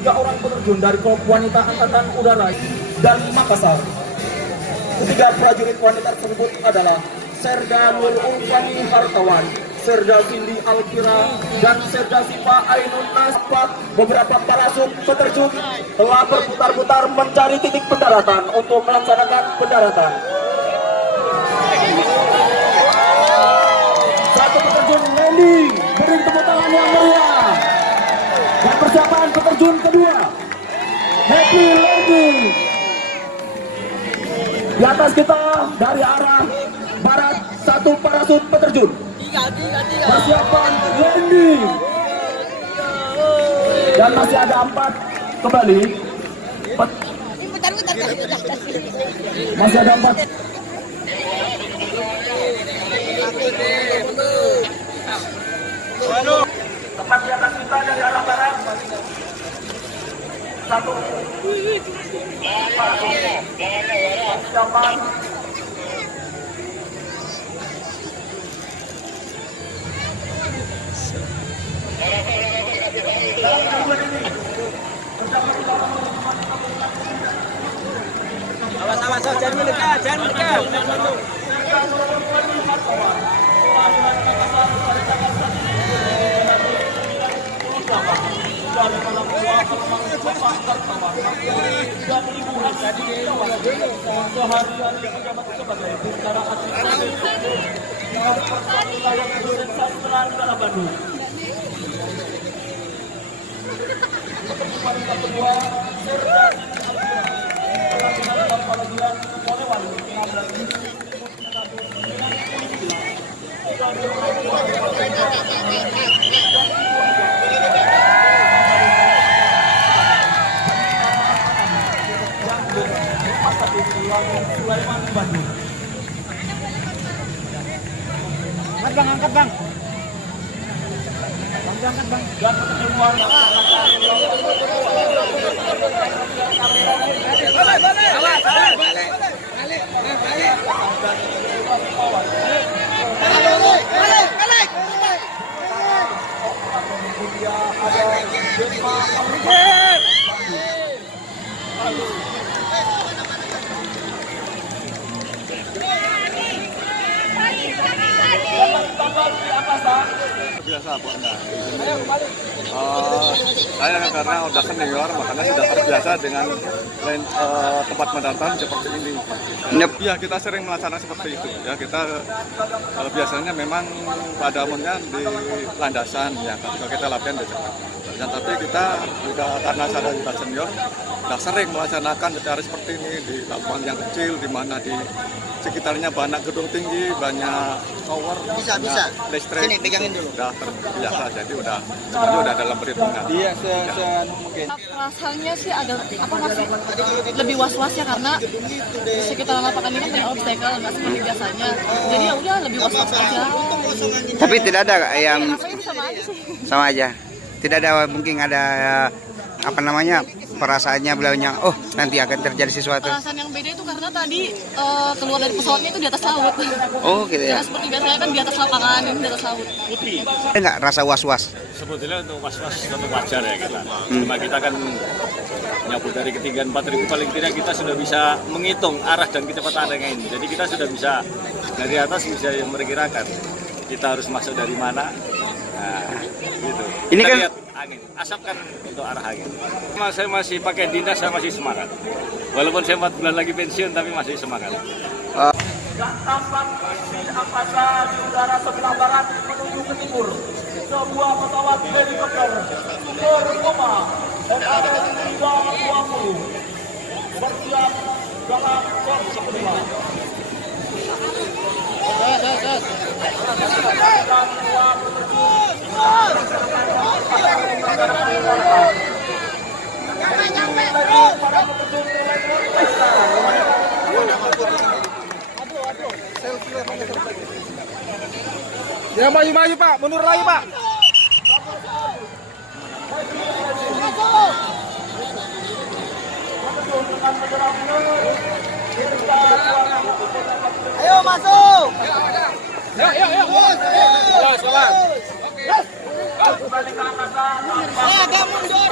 3 orang penerjun dari Korps Wanita Angkatan Udara dari Makassar. Ketiga prajurit wanita tersebut adalah Serda Nur Ulfani Hartawan, Serda Cindy Alkira, dan Serda Sipa Ainun Naspat. Beberapa parasut peterjun telah berputar-putar mencari titik pendaratan untuk melaksanakan pendaratan. Satu peterjun landing, beri tepuk tangan yang meriah. Dan persiapan peterjun kedua, happy landing. Di atas kita dari arah barat, satu parasut peterjun. Persiapan landing. Dan masih ada 4 kembali. Masih ada 4. Tepat di atas kita dari arah barat. Satu. Persiapan. Awas, jangan mendekat. Angkat bang. Angkat bang. Dan pertemuan biasa Pak. Saya karena udah senior, makanya sudah terbiasa dengan tempat mendatang seperti ini. Ya kita sering melaksanakan seperti itu. Ya kita biasanya memang pada umumnya di landasan ya kalau kita latihan biasanya. Dan tapi kita juga karena saya juga senior, sudah sering melaksanakan cara seperti ini di lapangan yang kecil, di mana di sekitarnya banyak gedung tinggi, banyak tower, bisa listrik. sini pegangin dulu. Udah terbiasa, jadi semuanya udah dalam perhitungan. Iya, mungkin. Rasanya sih agak masih lebih was-was ya karena di sekitar lapangan ini kan banyak obstacle nggak seperti biasanya. Jadi ya udah lebih was-was aja. Tapi tidak ada yang Rasanya sih sama aja sih. sama aja. Tidak ada mungkin ada perasaannya beliaunya, oh nanti akan terjadi sesuatu. Perasaan yang beda itu karena tadi keluar dari pesawatnya itu di atas laut. Oh gitu ya. Karena seperti biasanya kan di atas lapangan, ini di atas laut. Ada nggak rasa was-was? Sebetulnya untuk was-was tetap wajar ya kita. Cuma kita kan nyabut dari ketinggian 4.000 paling tidak kita sudah bisa menghitung arah dan kecepatan yang ini. Jadi kita sudah bisa dari atas bisa memperkirakan kita harus masuk dari mana. Nah, gitu. Ini kita kan lihat angin, asap kan untuk arah angin. Saya masih pakai dinas, saya masih semangat. Walaupun saya 4 bulan lagi pensiun, tapi masih semangat. dan tampak di angkasa di udara sebelah barat menuju ke timur. Sebuah pesawat helikopter Super Puma MAN-320 bersiap dalam kurs kedua. Ya maju Pak, mundur lagi Pak. Ayo masuk. Yuk. Selamat. Agak mundur.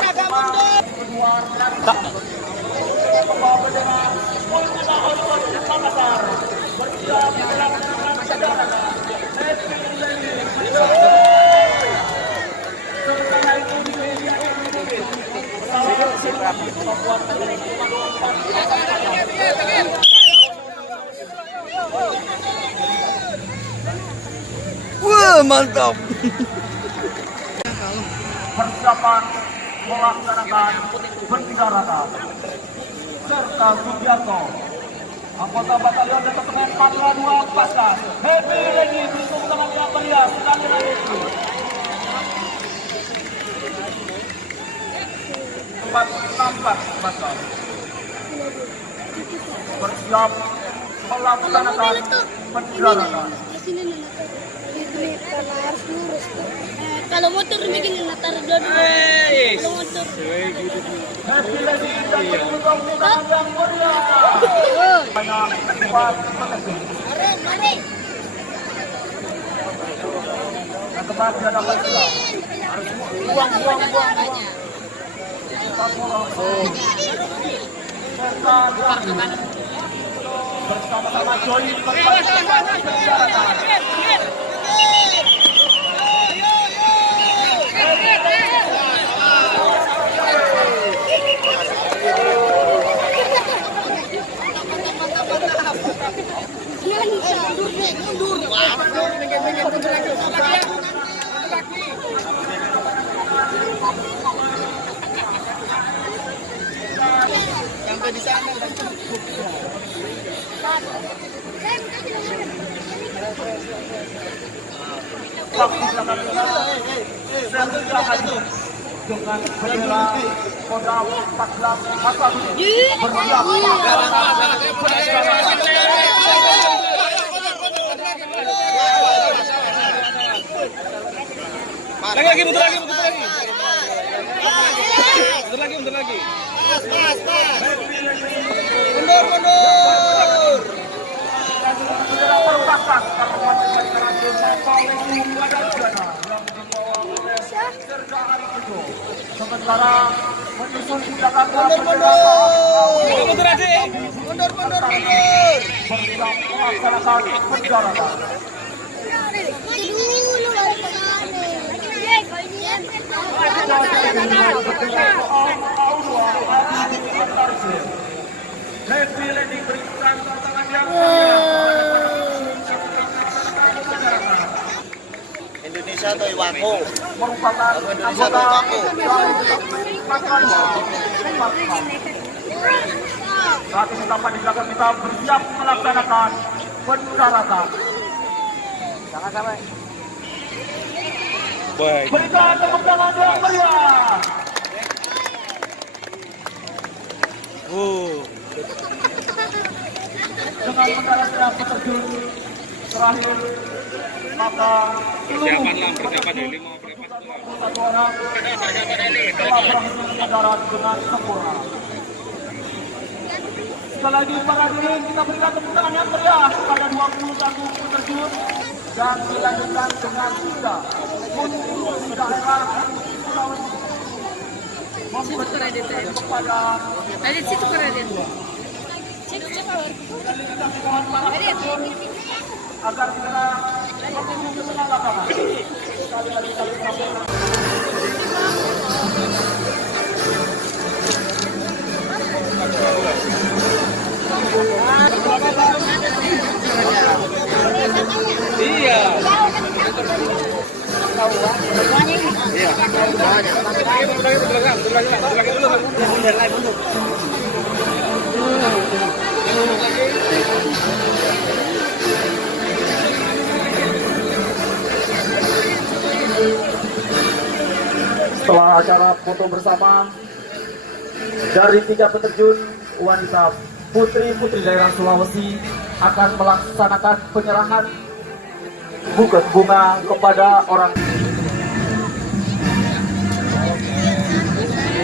Wah, mantap. Persiapan melaksanakan penjarahan serta Sugiarto, anggota batalion Departemen Pantura 2 Paskas. Happy lagi bertemu dengan yang meriah sekali lagi. Tempat nampak Paskas bersiap melaksanakan penjarahan. Kalau motor bikin latar dua-dua. Kalau motor. Happy lagi dan bertemu dengan yang meriah. Banyak tempat penting. Mari. Yang tempat tidak bersiap. Buang. Bersama-sama join Sampai di sana. dengan bendera Kodam 14 Makassar bersiap Lagi, mundur lagi. Mundur lagi. Mundur. Perpakas paling wadadana yang dibawa oleh Serda Hari itu. Sementara menyusul tindakan Mundur lagi. Mundur. bersiap melaksanakan penjarahan. Happy Lady berikan tantangan yang Indonesia atau Iwako? merupakan anggota dari Makassar. Saat ini tanpa dijaga kita bersiap melaksanakan penjarahan. Jangan sampai. Baik. Berikan tepuk tangan yang meriah. Dengan mendaratnya peterjun terakhir, maka Persiapan ini mau satu orang telah berhasil mendarat dengan sempurna. Sekali lagi para hadirin, kita berikan tepuk tangan yang meriah kepada 21 peterjun dan dilanjutkan dengan Sunda untuk daerah Sulawesi. Memberikan kepada Ada situ keren. agar segera menuju ke tengah lapangan. Sekali lagi kami sampaikan. Iya. Setelah acara foto bersama dari 3 peterjun wanita putri-putri daerah Sulawesi akan melaksanakan penyerahan bunga kepada orang